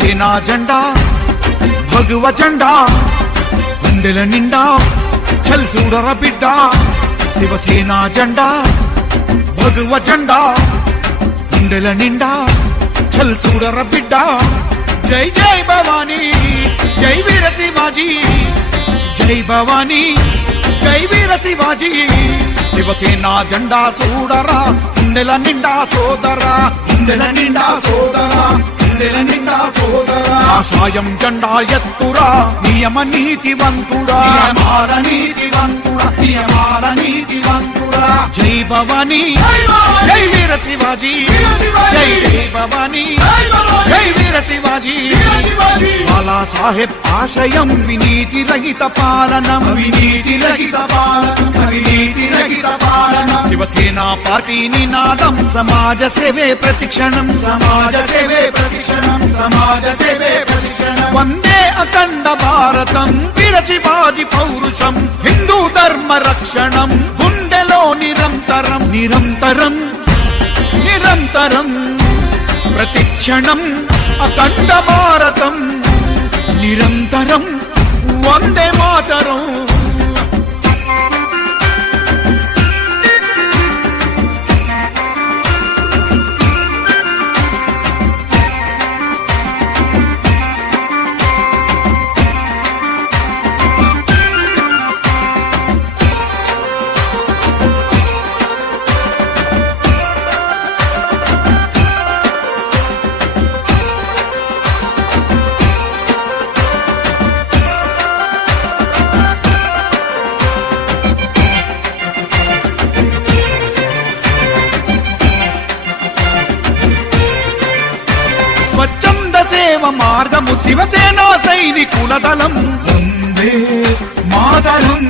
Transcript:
శివసేనా జెండా భగవ జెండా గుండెల నిండా చల్ చూడర బిడ్డ శివసేనా జెండా భగవ జెండా గుండెల నిండా చల్ చూడర బిడ్డ జై జై భవానీ జై వీర శివాజీ జై భవానీ జై వీర శివాజీ శివసేనా జెండా చూడరా గుండెల నిండా సోదరా గుండెల నిండా సోదరా గుండెల నిండా సోదరా ఆశాయం జెండా ఎత్తురా నియమ నీతివంతుడా నియమాల నీతివంతుడా నియమాల నీతివంతుడా జై భవానీ జై వీర శివాజీ జై జై భవానీ జై వీర శివాజీ బాలా సాహెబ్ ఆశయం వినీతి రహిత పాలనం వినీతి రహిత పాలనం అవినీతి రహిత పాలనం శివసేన పార్టీ నినాదం సమాజ సేవే ప్రతిక్షణం సమాజ సేవే ప్రతిక్షణం సమాజ సేవే ప్రతిక్షణం వందే అఖండ భారతం వీర శివాజి పౌరుషం హిందూ ధర్మ రక్షణం గుండెలో నిరంతరం నిరంతరం నిరంతరం ప్రతిక్షణం అఖండ భారతం నిరంతరం వందే మాతరం స్వచ్ఛంద సేవ మార్గము శివసేన సైనికుల దళం వందే మాతరం